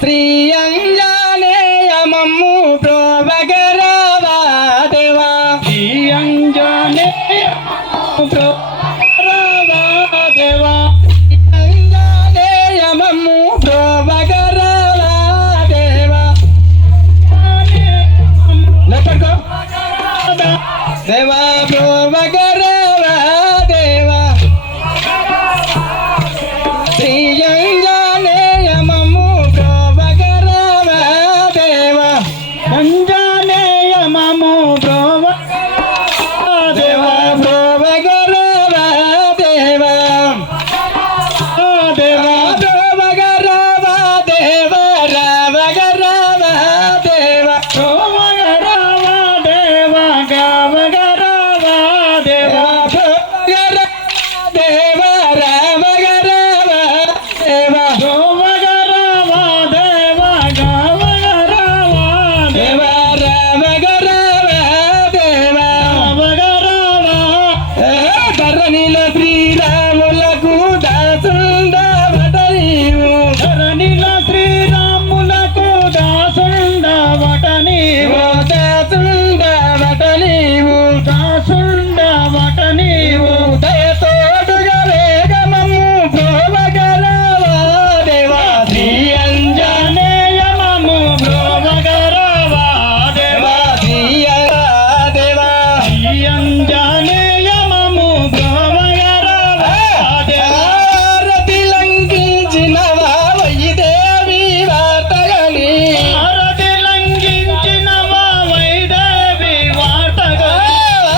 శ్రీ అంజనేయమమ్ము ప్రోభగరవా దేవా శ్రీ అంజనేయమమ్ము ప్రోభగరవా దేవా అంజనేయమమ్ము ప్రోభగరవా దేవా లేపడుకో దేవా ప్రోభగరవా దేవా శ్రీ అంజనేయమమ్ము ప్రోభగరవా దేవా అంజనేయమమ్ము ప్రోభగరవా దేవా ప్రోభగరవా దేవా దేవా ప్రోభగరవా దేవా రావగరవా దేవా ప్రోభగరవా దేవా గావగరవా దేవా ప్రోభగరవా దేవా రావగరవా దేవా ప్రోభగరవా దేవా గావగరవా దేవా రావగరవా దేవా రావగరవా ధరణిలో శ్రీరాములకు దాసుండవట నీవు ధరణిలో శ్రీరాములకు దాసుండవట నీవు దాసుండవట నీవు దాసుండవట నీవు దయతోడుగా వేగమమ్ము ప్రోభగరవా దేవా శ్రీ అంజనేయమమ్ము ప్రోభగరవా దేవా శ్రీ దేవా శ్రీ అంజనేయమమ్ము ప్రోభగరవా దేవా ఆరతి లంఘించినవా వైదేవి వార్తగని ఆరతి లంఘించినవా వైదేవి వార్తగని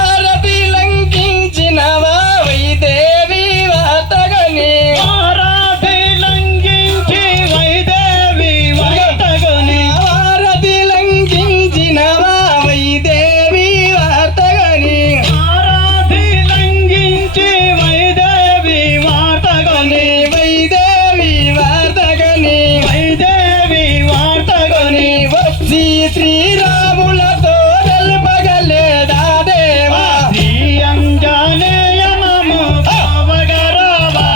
ఆరతి లంఘించినవా వైదేవి వార్తగని ఆరతి లంఘించి వైదేవి వార్తగని ఆరతి లంఘించినవా వైదేవి వార్తగని ఆరతి లంఘించి వైదేవి వార్తగని వైదేవి వార్తగని వైదేవి వార్తగని వచ్చి శ్రీరాములతో తెల్పగలేదా దేవా శ్రీ అంజనేయమమ్ము ప్రోభగరవా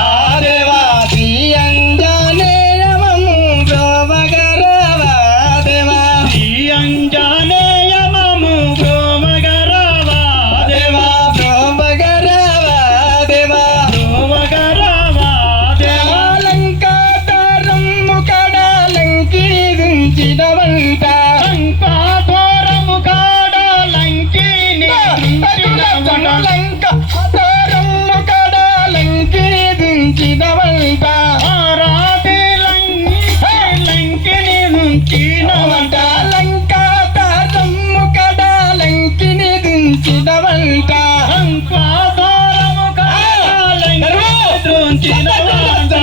దేవా శ్రీ అంజనేయమమ్ము ప్రోభగరవా దేవా శ్రీ అంజనేయమమ్ము ప్రోభగరవా దేవా ప్రోభగరవా దేవా ప్రోభగరవా దేవా లంకాతరమ్ము కడ లంకించినవంట లంకాతరమ్ము కడ లంకాతరమ్ము కడ లంకించినవంట ఆరాతి లంకిని దుంచినవంట లంకాతరమ్ము కడ లంకిని దుంచినవంట లంకాతరమ్ము కడ లంకిని దుంచినవంట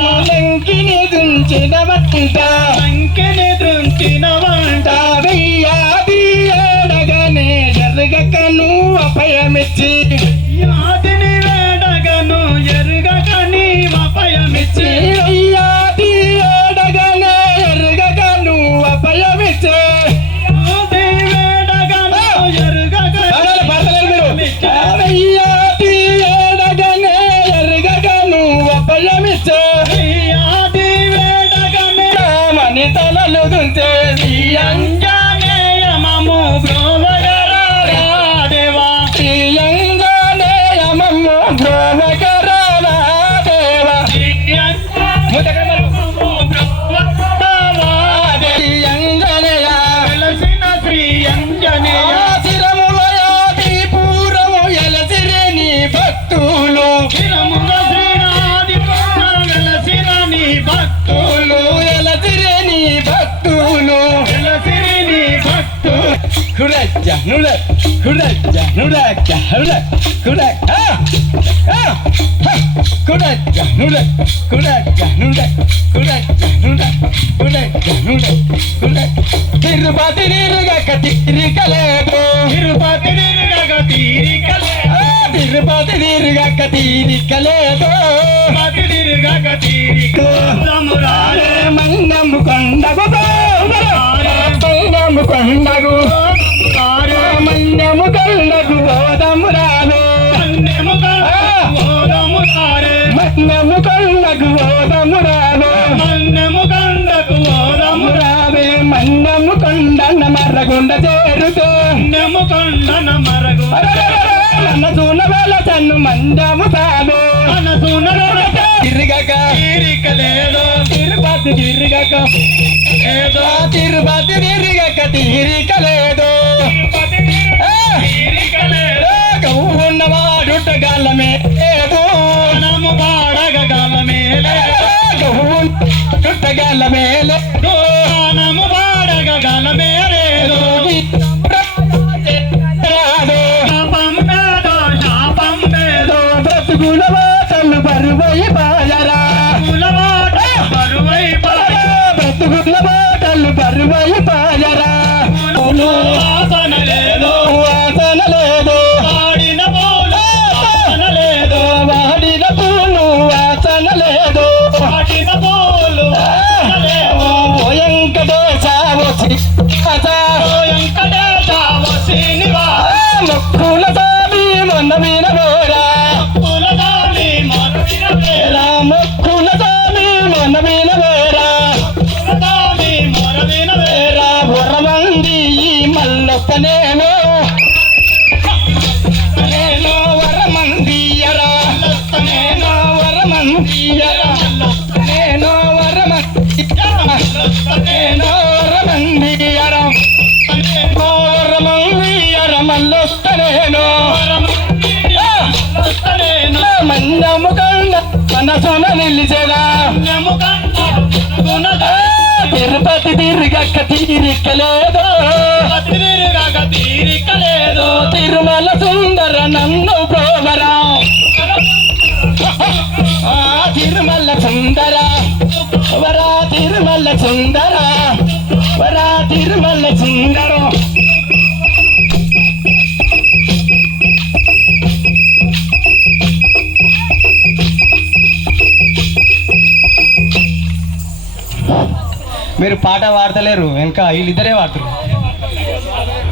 లంకిని దుంచినవంట వెయ్యాది ఏడగనే జరగకను అభయమిచ్చి యాదిని వేడగను ఎరుగకని అభయమిచ్చి వెయ్యాది ఏడగనే ఎరుగకను అభయమిచ్చి యాది వేడగను ఎరుగకని అభయమిచ్చి వెయ్యాది ఏడగనే ఎరుగకను అభయమిచ్చి యాది వేడగనే రామని తలలు దుంచే శ్రీ అంజనేయమమ్ము ప్రోభగరవా దేవా శ్రీ అంజనేయమమ్ము ప్రోభగరవా దేవా శ్రీ అంజనేయమమ్ము ప్రోభగరవా శ్రీ అంజనేయ వెలసిన శ్రీ అంజనేయ శిరములయాది పూరము ఎలసిరి నీ భక్తులు శిరముల శ్రీనాది వెలసిన నీ భక్తులు ఎలసిరి నీ భక్తులు ఎలసిరి నీ భక్తులు కురజ్జ నుడ కురజ్జ నుడజ్జ హుడ కురజ్జ కురజ్జ నుడ కురజ్జ నుడ కురజ్జ నుడ కురజ్జ నుడ కురజ్జ తిరుపతి నిరుగక తీరికలేదో తిరుపతి నిరుగక తీరికలేదో తిరుపతి నిరుగక తీరికలేదో తిరుపతి నిరుగక తీరికలేదో మన్నము కొండగు మన్నము కొండగు మన్నము కొండగు ఓదము రాను మన్నము కొండగు ఓదము రాను మన్నము కొండగు ఓదము రాను కొండన్న మర్రగుండ చేరుతో నెమ్ముకొండన మరగు మన సూన వేళ చన్ను మంజాము సాలు మన సూనలోన తిరగక తీరికలేదో తిరుపతి తిరగక ఏదో తిరుపతి తిరగక తీరికలేదు తీరికలేదో ఉన్నవాడుట గాలమే లేదు మనము పాడగ గలమే చుట్ట గాలమే లేదు మనము పాడగ గలమే లేదు రాదు శాపం పేదో శాపం పేదో బ్రతుకుల మాటలు బరువై బాయరా కులవాట బరువై పాయ బ్రతుకుల మాటలు బరువై బాయరా వాసన లేదు వాసన లేదు వాడిన పూలు వాసన లేదు వాడిన పూలు వాసన లేదు వాడిన పూలు వాసన లేవు ఓ వెంకటేశ వచ్చి ఓ వెంకటేశ శ్రీనివాస ముక్కుల స్వామి మొన్న వినవేరా కులదాని మరువిన వేళ ముక్కుల స్వామి మొన్న వినవేరా కులదాని మరువిన వేళ వరమంది మల్లొస్తనేమో నేను వరమందియరా నేను వరమందియరా నేను వరమందియరా నేను వరమందియరా వరమందియరా మల్లొస్తనేను మందము కండ మనసున నిలిచెరా తిరుపతి తిరగక తీరికలేదు తీరికలేదు తిరుమల సుందర నన్ను ప్రోవరా తిరుమల సుందర వరా తిరుమల సుందర వరా తిరుమల సుందర మీరు పాట పాడతలేరు ఇంకా వీళ్ళిద్దరే పాడుతారు